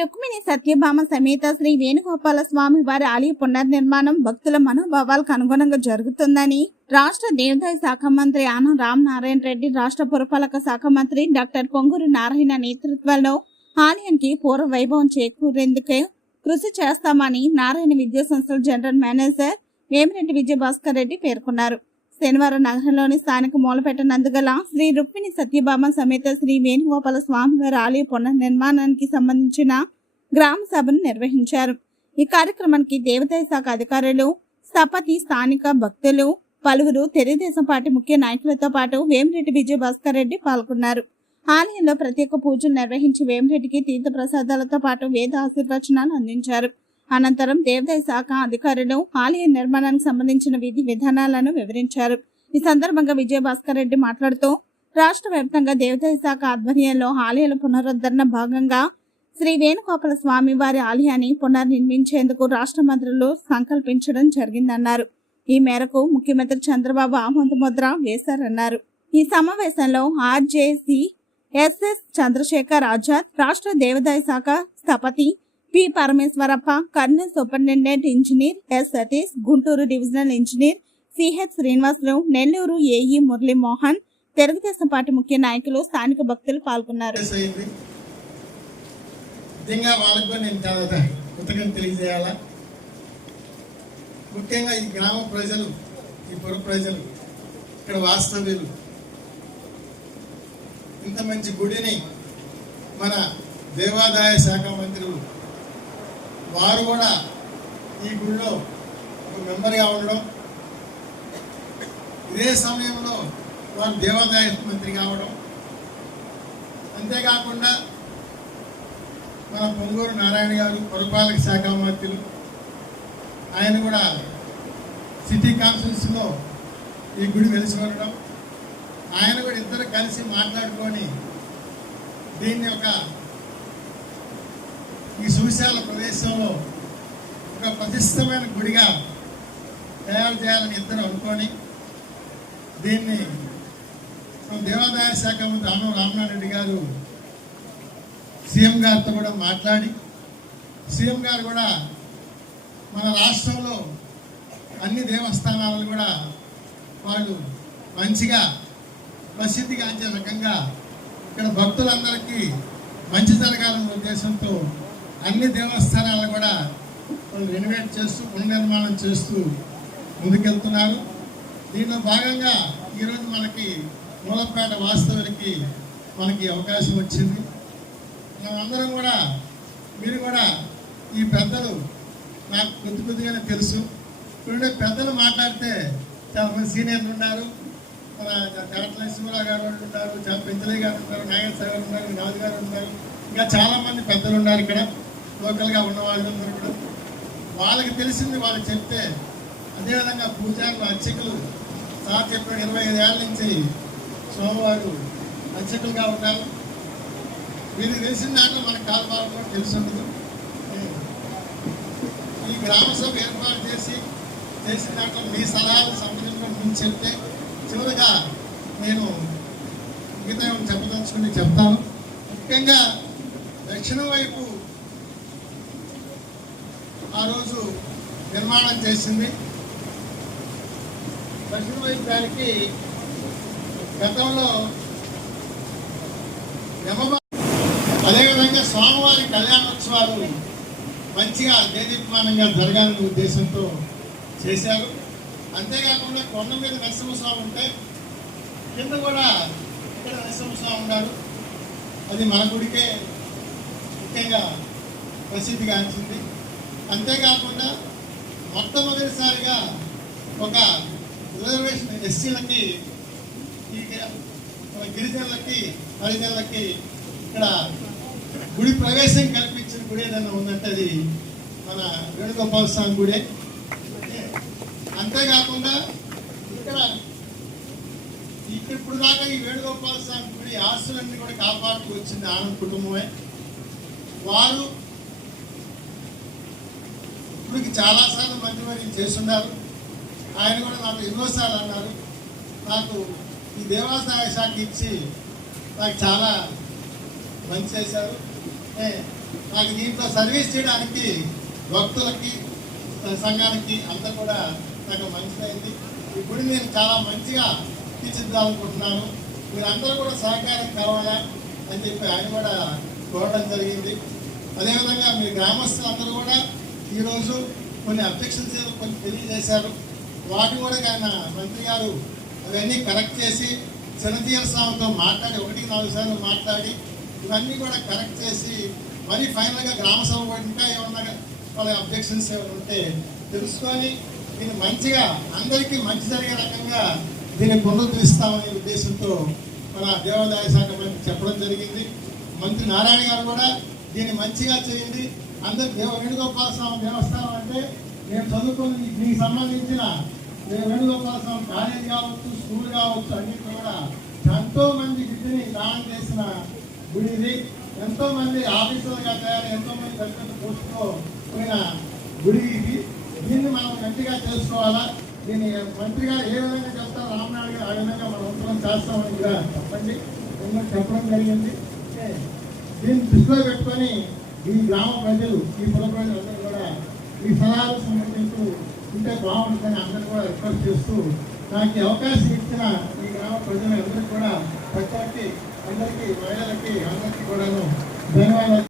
రుక్మిణి సత్యభామ సమేత శ్రీ వేణుగోపాల స్వామి వారి ఆలయ పునర్నిర్మాణం భక్తుల మనోభావాలకు అనుగుణంగా జరుగుతుందని రాష్ట్ర దేవాదాయ శాఖ మంత్రి ఆనం రామనారాయణ రెడ్డి, రాష్ట్ర పురపాలక శాఖ మంత్రి డాక్టర్ పొంగూరు నారాయణ నేతృత్వంలో ఆలయానికి పూర్వ వైభవం చేకూరేందుకు కృషి చేస్తామని నారాయణ విద్యా సంస్థల జనరల్ మేనేజర్ వేమిరెడ్డి విజయభాస్కర్ రెడ్డి పేర్కొన్నారు. శనివారం నగరంలోని స్థానిక మూలపేట నందుగల శ్రీ రుక్మిణి సత్యభామ సమేత శ్రీ వేణుగోపాల స్వామివారి ఆలయ పునర్నిర్మాణానికి సంబంధించిన గ్రామ సభను నిర్వహించారు. ఈ కార్యక్రమానికి దేవాదాయ శాఖ అధికారులు, స్థపతి, స్థానిక భక్తులు, పలువురు తెలుగుదేశం పార్టీ ముఖ్య నాయకులతో పాటు వేమిరెడ్డి విజయభాస్కర్ రెడ్డి పాల్గొన్నారు. ఆలయంలో ప్రత్యేక పూజలు నిర్వహించి వేమిరెడ్డికి తీర్థ ప్రసాదాలతో పాటు వేద ఆశీర్వచనాలు అందించారు. అనంతరం దేవాదాయ శాఖ అధికారులు ఆలయ నిర్మాణానికి సంబంధించిన విధి విధానాలను వివరించారు. ఈ సందర్భంగా విజయభాస్కర్ రెడ్డి మాట్లాడుతూ రాష్ట్ర వ్యాప్తంగా దేవాదాయ శాఖ ఆధ్వర్యంలో ఆలయాల పునరుద్ధరణ భాగంగా శ్రీ వేణుగోపాల స్వామి వారి ఆలయాన్ని పునర్నిర్మించేందుకు రాష్ట్ర మంత్రులు సంకల్పించడం జరిగిందన్నారు. ఈ మేరకు ముఖ్యమంత్రి చంద్రబాబు ఆమోద ముద్ర వేశారన్నారు. ఈ సమావేశంలో ఆర్జేసీ ఎస్ఎస్ చంద్రశేఖర్ ఆజాద్, రాష్ట్ర దేవాదాయ శాఖ స్థపతి P Parameshwarappa, Kurnool superintendent engineer S Satish, Guntur divisional engineer C H Srinivasulu, Nellore AE Muralimohan, Telugudesam party ముఖ్య నాయకులు, స్థానిక భక్తులు పాల్గొన్నారు. ముఖ్యంగా ఈ గ్రామ ప్రజలు, ఈ పుర ప్రజలు, ఇక్కడ వాస్తవ్యులు ఇంత మంచి గుడిని మన దేవాదాయ శాఖ మంత్రులు వారు కూడా ఈ గుడిలో ఒక మెంబర్గా ఉండడం, ఇదే సమయంలో వారు దేవాదాయ మంత్రి కావడం, అంతేకాకుండా మన పొంగూరు నారాయణ గారు పురపాలక శాఖ మంత్రులు, ఆయన కూడా సిటీ కాన్ఫరెన్స్లో ఈ గుడి వెలిసి ఉండడం, ఆయన కూడా ఇద్దరు కలిసి మాట్లాడుకొని దీన్ని ఈ సువిశాల ప్రదేశంలో ఒక ప్రతిష్టమైన గుడిగా తయారు చేయాలని ఇద్దరు అనుకొని దీన్ని దేవాదాయ శాఖ మంత్రి ఆనం రామనారాయణ రెడ్డి గారు సీఎం గారితో కూడా మాట్లాడి, సీఎం గారు కూడా మన రాష్ట్రంలో అన్ని దేవస్థానాలను కూడా వాళ్ళు మంచిగా ప్రసిద్ధిగాంచే రకంగా ఇక్కడ భక్తులందరికీ మంచి జరగాలన్న ఉద్దేశంతో అన్ని దేవస్థానాలను కూడా వాళ్ళు రెనోవేట్ చేస్తూ పునర్నిర్మాణం చేస్తూ ముందుకెళ్తున్నారు. దీనిలో భాగంగా ఈరోజు మనకి మూలపేట వాస్తవులకి మనకి అవకాశం వచ్చింది. మేమందరం కూడా, మీరు కూడా, ఈ పెద్దలు నాకు కొద్దిగానే తెలుసు. ఇప్పుడు పెద్దలు మాట్లాడితే చాలామంది సీనియర్లు ఉన్నారు, మన చాట్ల శివరావు గారు ఉన్నారు, పెంచలయ్య గారు ఉన్నారు, నాగేశ్వర గారు ఉన్నారు, రాజు గారు ఉన్నారు, ఇంకా చాలామంది పెద్దలు ఉన్నారు ఇక్కడ లోకల్గా ఉన్న వాళ్ళందరూ కూడా. వాళ్ళకి తెలిసింది వాళ్ళు చెప్తే, అదేవిధంగా పూజారులు, అర్చకులు సార్ చెప్పిన 25 ఏళ్ళ నుంచి సోమవారు అర్చకులుగా ఉన్నారు. వీరికి తెలిసిన దాంట్లో మన కాలపాలు కూడా తెలుసుండదు. ఈ గ్రామ సభ ఏర్పాటు చేసిన దాంట్లో మీ సలహాలు సంప్రదించడం ముందు చెప్తే చివరిగా నేను మిగతా చెప్పదలుచుకుని చెప్తాను. ముఖ్యంగా దక్షిణం వైపు ఆ రోజు నిర్మాణం చేసింది. దక్షిణ వైపు దానికి గతంలో అదేవిధంగా స్వామివారి కళ్యాణోత్సవాలు మంచిగా దేదీప్యమానంగా జరగాలనే ఉద్దేశంతో చేశారు. అంతేకాకుండా కొండ మీద నరసింహస్వామి ఉంటే కింద కూడా ఇక్కడ నరసింహస్వామి ఉన్నారు. అది మన గుడికే ముఖ్యంగా ప్రసిద్ధిగాంచింది. అంతేకాకుండా మొట్టమొదటిసారిగా ఒక రిజర్వేషన్ ఎస్సీలకి, గిరిజనులకి, హరిజనులకి ఇక్కడ గుడి ప్రవేశం కల్పించిన గుడి ఏదైనా ఉందంటే అది మన వేణుగోపాల స్వామి గుడే. అంతేకాకుండా ఇప్పుడు దాకా ఈ వేణుగోపాల స్వామి గుడి ఆస్తులన్నీ కూడా కాపాడుతూ వచ్చింది ఆనంద్ కుటుంబమే. వారు ఇప్పటికి చాలాసార్లు మంత్రివర్యం చేస్తున్నారు. ఆయన కూడా నాకు ఎన్నోసార్లు అన్నారు, నాకు ఈ దేవాదాయ శాఖ ఇచ్చి నాకు చాలా మంచి చేశారు. నాకు దీంట్లో సర్వీస్ చేయడానికి భక్తులకి సంఘానికి అంతా కూడా నాకు మంచిదైంది. ఈ గుడి నేను చాలా మంచిగా తీర్చిదిద్దాలనుకుంటున్నాను. మీరందరూ కూడా సహకారం కావాలా అని చెప్పి ఆయన కూడా కోరడం జరిగింది. అదేవిధంగా మీ గ్రామస్తులందరూ కూడా ఈరోజు కొన్ని అబ్జెక్షన్స్ కొన్ని తెలియజేశారు. వాటిని కూడా ఆయన మంత్రి గారు అవన్నీ కరెక్ట్ చేసి చిరంజీవి స్వామితో మాట్లాడి 1-4 సార్లు మాట్లాడి ఇవన్నీ కూడా కరెక్ట్ చేసి మరి ఫైనల్గా గ్రామ సభ కూడా ఇంకా ఏమన్నా వాళ్ళ అబ్జెక్షన్స్ ఏమైనా ఉంటే తెలుసుకొని దీన్ని మంచిగా అందరికీ మంచి జరిగే రకంగా దీన్ని పునరుద్ధరిస్తామనే ఉద్దేశంతో మన దేవాదాయ శాఖ మంత్రి చెప్పడం జరిగింది. మంత్రి నారాయణ గారు కూడా దీన్ని మంచిగా చేయండి. అందరు వేణుగోపాల స్వామి దేవస్థానం అంటే నేను చదువుకుని దీనికి సంబంధించిన వేణుగోపాల స్వామి కాలేజ్ కావచ్చు, స్కూల్ కావచ్చు, అన్నింటిలో కూడా ఎంతో మంది విద్యని దానం చేసిన గుడి ఇది. ఎంతో మంది ఆఫీసర్లుగా తయారు ఎంతో మంది పెద్ద పోస్టులో పోయిన గుడి ఇది. దీన్ని మనం మంచిగా చేసుకోవాలా. దీన్ని మంత్రి గారు ఏ విధంగా చెప్తారో రామనాయుడు గారు ఆ విధంగా మనం ఉత్తరం చేస్తామని కూడా చెప్పడం జరిగింది. దీన్ని దృష్టిలో పెట్టుకొని ఈ గ్రామ ప్రజలు ఈ పుర ప్రజలందరూ కూడా ఈ సలహాలు సమర్పిస్తూ ఉంటే బాగుంటుందని అందరూ కూడా రిక్వెస్ట్ చేస్తూ నాకు ఈ అవకాశం ఇచ్చిన ఈ గ్రామ ప్రజలందరికీ కూడా ప్రతి ఒక్కరికి అందరికీ మహిళలకి అందరికీ కూడాను ధన్యవాదాలు.